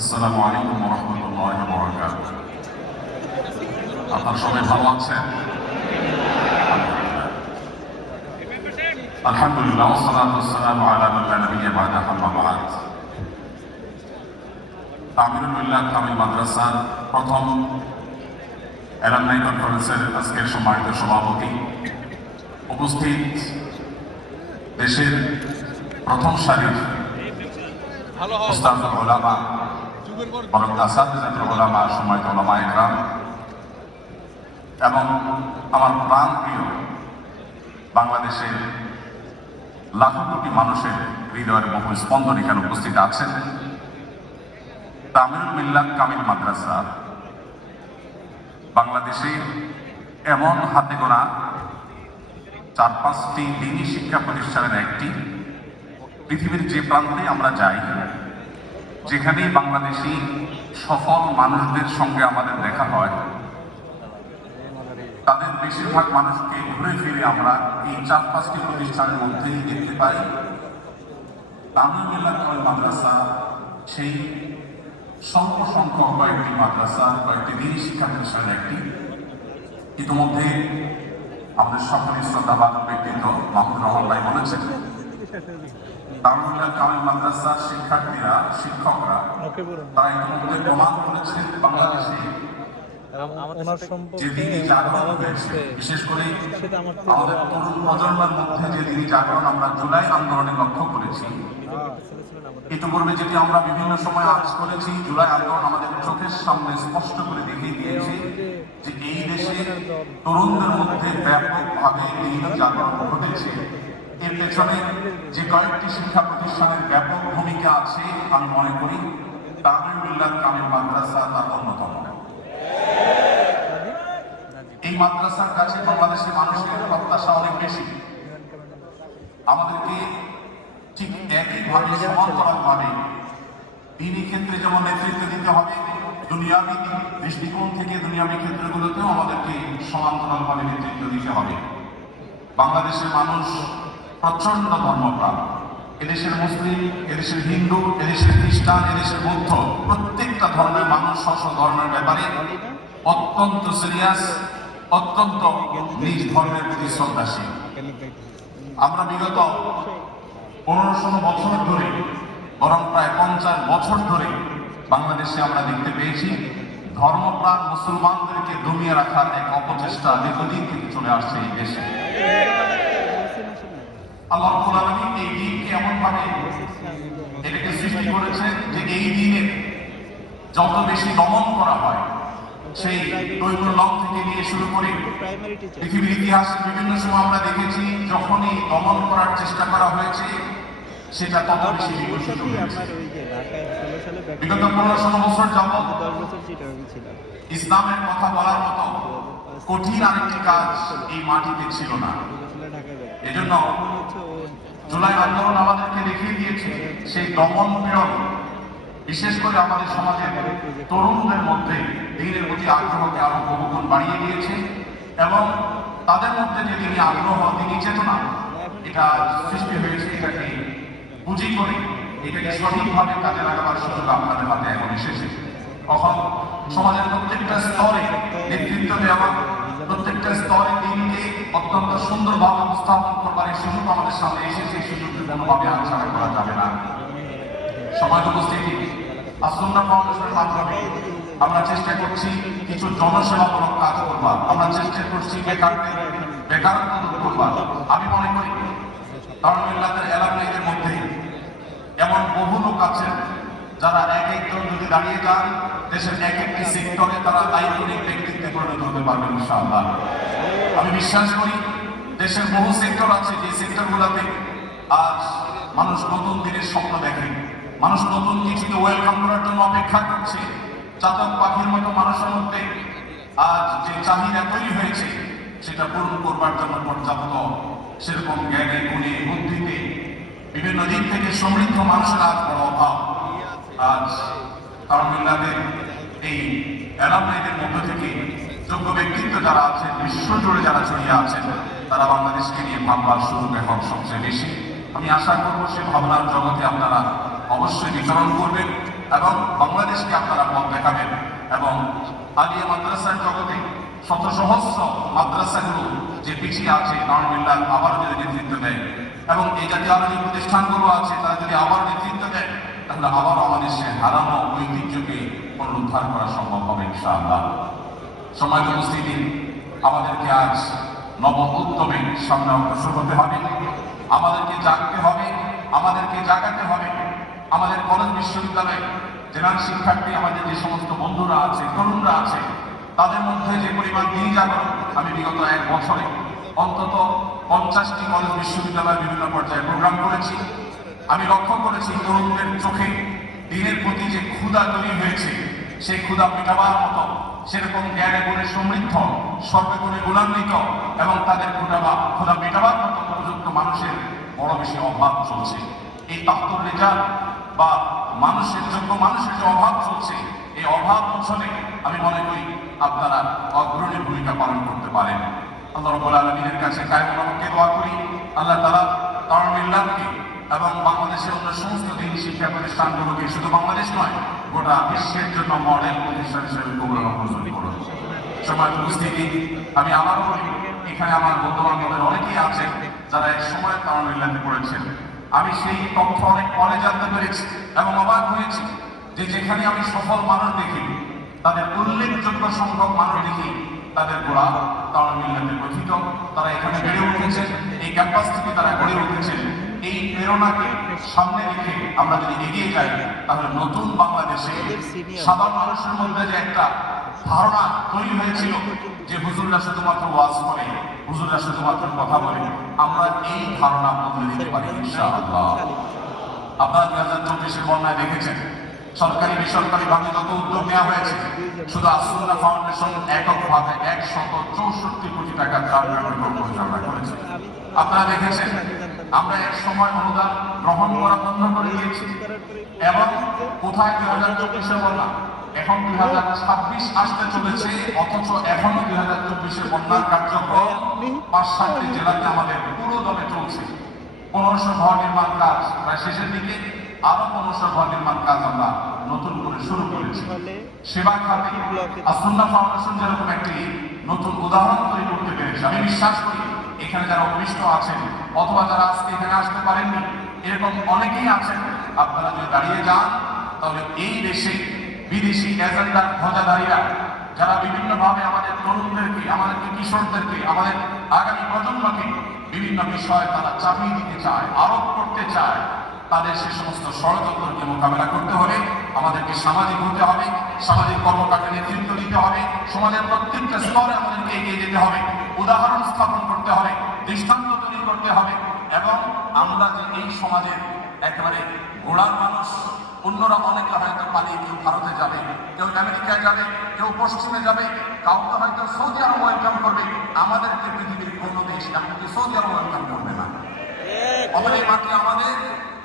আসসালামু আলাইকুম রহমতুল্লাহ বরকাত আপনারা সবাই ভালো আছেন আলহামদুলিল্লাহ والصلاة والسلام على من لا نبي بعد أما بعد আমিরুল মিল্লাত কামিল মাদ্রাসার প্রথম অ্যালামনাই কনফারেন্সের আজকের সম্মানিত সভাপতি উপস্থিত দেশের প্রথম সারির উস্তাদুল ওলামা বরং আসাদুল ওলামা সম্মানিত ওলামা একরাম, এবং আমার প্রাণ প্রিয় বাংলাদেশের লাখো কোটি মানুষের হৃদয়ের বহু স্পন্দন এখানে উপস্থিত আছেন। তামিল মিল্লাত কামিল মাদ্রাসা বাংলাদেশে এমন হাতে গোনা চার পাঁচটি দিনী শিক্ষা প্রতিষ্ঠানের একটি। পৃথিবীর যে প্রান্তে আমরা যাই যেখানেই বাংলাদেশি সফল মানুষদের সঙ্গে আমাদের দেখা হয়, তাদের বেশিরভাগ মানুষকে ঘুরে ফিরে আমরা এই চার পাঁচটি প্রতিষ্ঠানের মধ্যেই দেখতে পাই। তামিল মাদ্রাসা, সেই স্বল্প সংখ্যক কয়েকটি মাদ্রাসা, কয়েকটি দিনী শিক্ষা প্রতিষ্ঠানের একটি। ইতিমধ্যে আমাদের সকলের শ্রদ্ধাবাদ ব্যক্তিত্ব মাহমুদ রহমান ভাই বলেছেন মাদ্রাসার শিক্ষার্থীরা শিক্ষকরা তারা ইতিমধ্যে প্রমাণ করেছেন বাংলাদেশে যে দিনই জাগরণ হয়েছে বিশেষ করে আমাদের তরুণ প্রজন্মের মধ্যে যে দিনই জাগরণ আমরা জুলাই আন্দোলনে লক্ষ্য করেছি ইতিপূর্বে যেটি আমরা বিভিন্ন সময় আজ করেছি জুলাই আন্দোলন আমাদের চোখের সামনে স্পষ্ট করে দেখিয়ে দিয়েছে যে এই দেশে তরুণদের মধ্যে ব্যাপকভাবে এই জাগরণ ঘটেছে। এর পেছনে যে কয়েকটি শিক্ষা প্রতিষ্ঠানের ব্যাপক ভূমিকা আছে, আমি মনে করি তামিল মিল্লাত কামিল মাদ্রাসা তার অন্যতম। এই মাদ্রাসার কাছে বাংলাদেশের মানুষের প্রত্যাশা অনেক বেশি। আমাদেরকে ঠিক একইভাবে সমান্তরালভাবে দিনী ক্ষেত্রে যেমন নেতৃত্ব দিতে হবে, দুনিয়াবি দৃষ্টিকোণ থেকে দুনিয়াবি ক্ষেত্রগুলোতেও আমাদেরকে সমান্তরালভাবে নেতৃত্ব দিতে হবে। বাংলাদেশের মানুষ প্রচণ্ড ধর্মপ্রাণ এদেশের মুসলিম, এদেশের হিন্দু, এদেশের খ্রিস্টান, এদেশের বৌদ্ধ, প্রত্যেকটা ধর্মের মানুষ স্ব ধর্মের ব্যাপারে অত্যন্ত সিরিয়াস অত্যন্ত নিজ ধর্মের প্রতি শ্রদ্ধাশীল। আমরা বিগত পনেরো ষোলো বছর ধরে, বরং প্রায় পঞ্চাশ বছর ধরে বাংলাদেশে আমরা দেখতে পেয়েছি, ধর্মপ্রাণ মুসলমানদেরকে দমিয়ে রাখার এক অপচেষ্টা দীর্ঘদিন থেকে চলে আসছে এই দেশে। আল্লাহ এই দিনকে এমন ভাবে এটাকে সৃষ্টি করেছেন যে এই দিনে যত বেশি দমন করা হয়, সেই দৈব লক থেকে নিয়ে শুরু করে পৃথিবীর বিভিন্ন সময় আমরা দেখেছি, যখনই দমন করার চেষ্টা করা হয়েছে, সেটা তত বেশি বিকশিত হয়েছে। বিগত পনেরো ষোলো বছর ইসলামের কথা বলার মতো কঠিন আরেকটি কাজ এই মাটিতে ছিল না। এজন্য জুলাই আন্দোলন আমাদেরকে দেখিয়ে দিয়েছে সেই দমন পীড়ন, বিশেষ করে আমাদের সমাজের তরুণদের মধ্যে দিনের প্রতি আগ্রহকে আরও বহুগুণ বাড়িয়ে দিয়েছে এবং তাদের মধ্যে যে তিনি আগ্রহ, তিনি চেতনা, এটা সৃষ্টি হয়েছে, এটাকে পুঁজি করে, এটাকে সঠিকভাবে কাজে লাগাবার সুযোগ আপনাদের হাতে এখন এসেছে। তখন সমাজের প্রত্যেকটা স্তরে নেতৃত্ব দেওয়া প্রত্যেকটা স্তরে দিনকে অত্যন্ত সুন্দরভাবে উপস্থাপন করবার এই সুযোগ আমাদের সামনে এসেছে এই সুযোগকে কোনোভাবে আলোচনা করা যাবে না। সমাজ উপস্থিতি আসন্না ফাউন্ডেশনের মাধ্যমে আমরা চেষ্টা করছি কিছু জনসেবামূলক কাজ করবার। আমরা চেষ্টা করছি বেকারদের বেকারত্ব দূর করবার। আমি মনে করি কারণ মিল্লাতের এলাকাদের মধ্যে এমন বহু লোক আছেন যারা এক একজন যদি দাঁড়িয়ে যান, দেশের এক একটি সেক্টরে তারা আইকনিক ব্যক্তিত্বে পরিণত হতে পারবেন, ইনশাআল্লাহ। আমি বিশ্বাস করি, দেশের বহু সেক্টর আছে যে সেক্টরগুলোতে আজ মানুষ নতুন দিনের স্বপ্ন দেখে। মানুষ নতুন কিছুকে ওয়েলকাম করার জন্য অপেক্ষা করছে। চাতক পাখির মতো মানুষের মধ্যে আজ যে চাহিদা তৈরি হয়েছে, সেটা পূরণ করবার জন্য পর্যাপ্ত। সেরকম জ্ঞানে, গুণে, বুদ্ধিতে, বিভিন্ন দিক থেকে সমৃদ্ধ মানুষের আজ বড় অভাব। আজ তামিলনাড়ের এই অ্যালামনাইদের মধ্য থেকে যোগ্য ব্যক্তিত্ব যারা আছেন বিশ্ব জুড়ে যারা ছড়িয়ে আছেন, তারা বাংলাদেশকে নিয়ে ভাববার সুযোগ এখন সবচেয়ে বেশি। আমি আশা করব সে ভাবনার জগতে আপনারা অবশ্যই বিচরণ করবেন এবং বাংলাদেশকে আপনারা পথ দেখাবেন এবং আলিয়া মাদ্রাসার জগতে শত সহস্র মাদ্রাসাগুলো যে পিছিয়ে আছে নরমিল্লাহ আবার যদি নেতৃত্ব দেয় এবং এই জাতীয় আরও যে প্রতিষ্ঠানগুলো আছে, তারা যদি আবার নেতৃত্ব দেয়, তাহলে আবার আমাদের সে হারানো ঐতিহ্যকে পুনরুদ্ধার করা সম্ভব হবে ইনশাআল্লাহ। সময় উপস্থিতি, আমাদেরকে আজ নব উদ্যমে সামনে অগ্রসর হতে হবে। আমাদেরকে জাগতে হবে, আমাদেরকে জাগাতে হবে। আমাদের কলেজ বিশ্ববিদ্যালয়ে জেনারেল শিক্ষার্থী, আমাদের যে সমস্ত বন্ধুরা আছে, তরুণরা আছে, তাদের মধ্যে যে পরিমাণ দিন জাগরণ আমি বিগত এক বছরে অন্তত পঞ্চাশটি কলেজ বিশ্ববিদ্যালয়ের বিভিন্ন পর্যায়ে প্রোগ্রাম করেছি। আমি লক্ষ্য করেছি তরুণদের চোখে দিনের প্রতি যে ক্ষুধা তৈরি হয়েছে সেই ক্ষুদা মেটাবার মতো সেরকম জ্ঞানে গুণে সমৃদ্ধ সর্বগুণে গুণান্বিত এবং তাদের ক্ষুধা বা ক্ষুধা মেটাবার মতো উপযুক্ত মানুষের বড় বেশি অভাব চলছে। এই তাপ্তর রেজাল্ট বা মানুষের যোগ্য মানুষের যে অভাব চলছে, এই অভাব মোচনে আমি মনে করি আপনারা অগ্রণী ভূমিকা পালন করতে পারেন। আল্লাহ রব্বুল আলমীর কাছে কায়মকে দোয়া করি। আল্লাহ তালা তারমিল্লাহকে এবং বাংলাদেশের অন্য সমস্ত দিন শিক্ষা প্রতিষ্ঠানগুলোকে শুধু বাংলাদেশ নয় গোটা বিশ্বের জন্য মডেল প্রতিষ্ঠান হিসেবে কবুল মঞ্জুর করুন সময় উপস্থিতি, আমি আবারও এখানে আমার বন্ধু বান্ধবের অনেকেই আছে যারা এক সময় তারমিল্লাতে পড়েছেন। আমি সেই তথ্য অনেক পরে জানতে পেরেছি এবং অবাক হয়েছি যে যেখানে আমি সফল মানুষ দেখি, তাদের উল্লেখযোগ্য সংখ্যক মানুষ দেখি, তাদের গোড়া তারা মিল্লাতে গঠিত, তারা এখানে বেড়ে উঠেছেন এই ক্যাম্পাস থেকে তারা গড়ে উঠেছেন এই প্রেরণাকে সামনে রেখে আমরা যদি এগিয়ে যাই, তাহলে নতুন বাংলাদেশে সাধারণ মানুষের মধ্যে যে একটা ধারণা তৈরি হয়েছিল যে হুজুররা শুধুমাত্র ওয়াজ করে, হুজুররা শুধুমাত্র কথা বলে, আমরা এই ধারণা বদলে দিতে পারি আপনারা দুই হাজার চব্বিশের বন্যায় দেখেছেন, সরকারি, বেসরকারি ভাবে যত উদ্যোগ নেওয়া হয়েছে, শুধু আসুল্লাহ ফাউন্ডেশন এককভাবে একশত চৌষট্টি কোটি টাকা ত্রাণ পরিচালনা করেছে। আপনারা দেখেছেন আমরা এক সময় অনুদান গ্রহণ করা বন্ধ করে দিয়েছি এবং কোথায় দুই হাজার চব্বিশের বন্যা? এখন দুই হাজার ছাব্বিশ আসতে চলেছে, অথচ এখনও দুই হাজার চব্বিশের বন্যার কার্যক্রম পাঁচ সাতটি জেলাতে আমাদের পুরো দমে চলছে। পনেরোশো ঘর নির্মাণ কাজ প্রায় শেষের দিকে, আরও পনেরোশো ঘর নির্মাণ কাজ আমরা নতুন করে শুরু করেছি। সেবা খাতে আসন্না ফাউন্ডেশন যেরকম একটি নতুন উদাহরণ তৈরি করতে পেরেছে, আমি বিশ্বাস করি এখানে যারা অভিষ্ট আছেন অথবা যারা আজকে এখানে আসতে পারেননি, এরকম অনেকেই আছেন, আপনারা যদি দাঁড়িয়ে যান, তাহলে এই দেশে বিদেশি এজেন্ডার ধ্বজাধারীরা, যারা বিভিন্নভাবে আমাদের তরুণদেরকে আমাদের কিশোরদেরকে, আমাদের আগামী প্রজন্মকে বিভিন্ন বিষয়ে তারা চাপিয়ে দিতে চায়, আরোপ করতে চায়, তাদের সে সমস্ত ষড়যন্ত্রকে মোকাবেলা করতে হলে আমাদেরকে সামাজিক হতে হবে, সামাজিক কর্মকাণ্ডে নেতৃত্ব দিতে হবে, সমাজের প্রত্যেকটা স্তরে আমাদেরকে এগিয়ে যেতে হবে, উদাহরণ স্থাপন করতে হবে। দৃষ্টান্ত তৈরি করতে হবে এবং আমরা যে এই সমাজের একেবারে গোড়ার মানুষ, অন্যরা অনেকে হয়তো পালিয়ে কেউ ভারতে যাবে, কেউ আমেরিকায় যাবে, কেউ পশ্চিমে যাবে, কাউকে হয়তো সৌদি আরব ওয়েলকাম করবে। আমাদেরকে পৃথিবীর কোনো দেশ, এমনকি সৌদি আরব ওয়েলকাম করবে না। আমাদের এই মাটি আমাদের,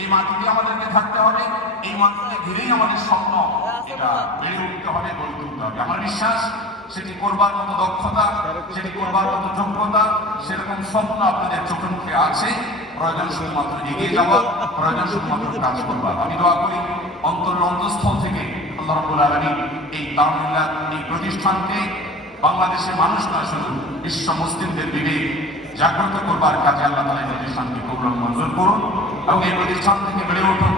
এই মাটিতে আমাদেরকে থাকতে হবে, এই মাটিকে ঘিরেই আমাদের স্বপ্ন। এটা বেড়ে উঠতে হবে, গড়ে তুলতে হবে। আমার বিশ্বাস সেটি করবার মতো দক্ষতা সেটি করবার মতো যোগ্যতা, সেরকম স্বপ্ন আপনাদের চোখে মুখে আছে, প্রয়োজন শুধুমাত্র এগিয়ে যাওয়া, প্রয়োজন শুধুমাত্র কাজ করবার। আমি দোয়া করি অন্তর অন্তঃস্থল থেকে আল্লাহ আলামিন এই তামিল্লা এই প্রতিষ্ঠানকে বাংলাদেশের মানুষ নয় শুধু বিশ্ব মুসলিমদের বিবেক জাগ্রত করবার কাজে আল্লাহ তালা এই প্রতিষ্ঠানকে প্রোগ্রাম মঞ্জুর করুন এবং এই প্রতিষ্ঠান থেকে বেড়ে উঠুন।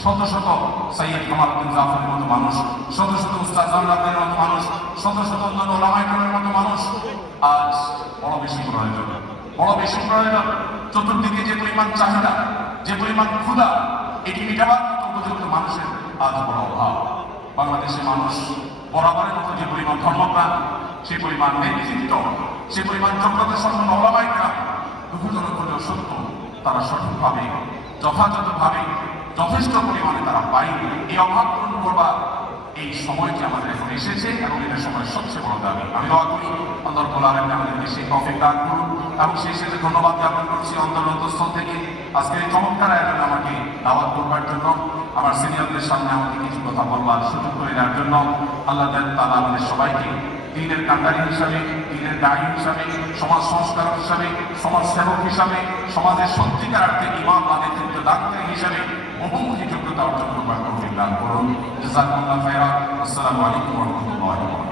শত শত সৈয়দ উদ্দিন জাফরের মতো মানুষ, শত শত উস্তাদ জামরাতের মতো মানুষ, শত শত অন্যান্য মতো মানুষ আজ বড় বেশি প্রয়োজন বড় বেশি প্রয়োজন চতুর্দিকে যে পরিমাণ চাহিদা, যে পরিমাণ ক্ষুধা, এটি মেটাবার মতো উপযুক্ত মানুষের আজ বড় অভাব। বাংলাদেশের মানুষ বরাবরের মতো যে পরিমাণ ধর্মপ্রাণ, সে পরিমাণ নেতৃত্ব, সে পরিমাণ যোগ্যতা সম্পন্ন ওলামাইকরা দুঃখজনক সত্য, তারা সঠিকভাবে যথাযথভাবে যথেষ্ট পরিমাণে তারা পায়নি। এই অভাব পূরণ করবার এই সময়টি আমাদের এখন এসেছে এবং এটা সময় সবচেয়ে বড় দাবি। আমি দোয়া করি অন্তর আলমী আমাদেরকে সেই টপিক দান করুন এবং সেই সাথে ধন্যবাদ জ্ঞাপন করছি অন্তর অন্তঃস্থল থেকে। আজকে এই চমৎকার আয়োজন আমাকে দাওয়াত করবার জন্য, আমার সিনিয়রদের সামনে আমাকে কিছু কথা বলবার সুযোগ করে দেওয়ার জন্য আল্লাহ তালা আমাদের সবাইকে দিনের কাতারি হিসাবে, দিনের দায়ী হিসাবে, সমাজ সংস্কারক হিসাবে, সমাজ সেবক হিসাবে, সমাজের সত্যিকার অর্থে ইমাম বা নেতৃত্ব ডাক্তার হিসাবে বহুমুখী যোগ্যতা অর্জন করবার তৌফিক দান করুন খাইরান আসসালামু আলাইকুম রাহমাতুল্লাহি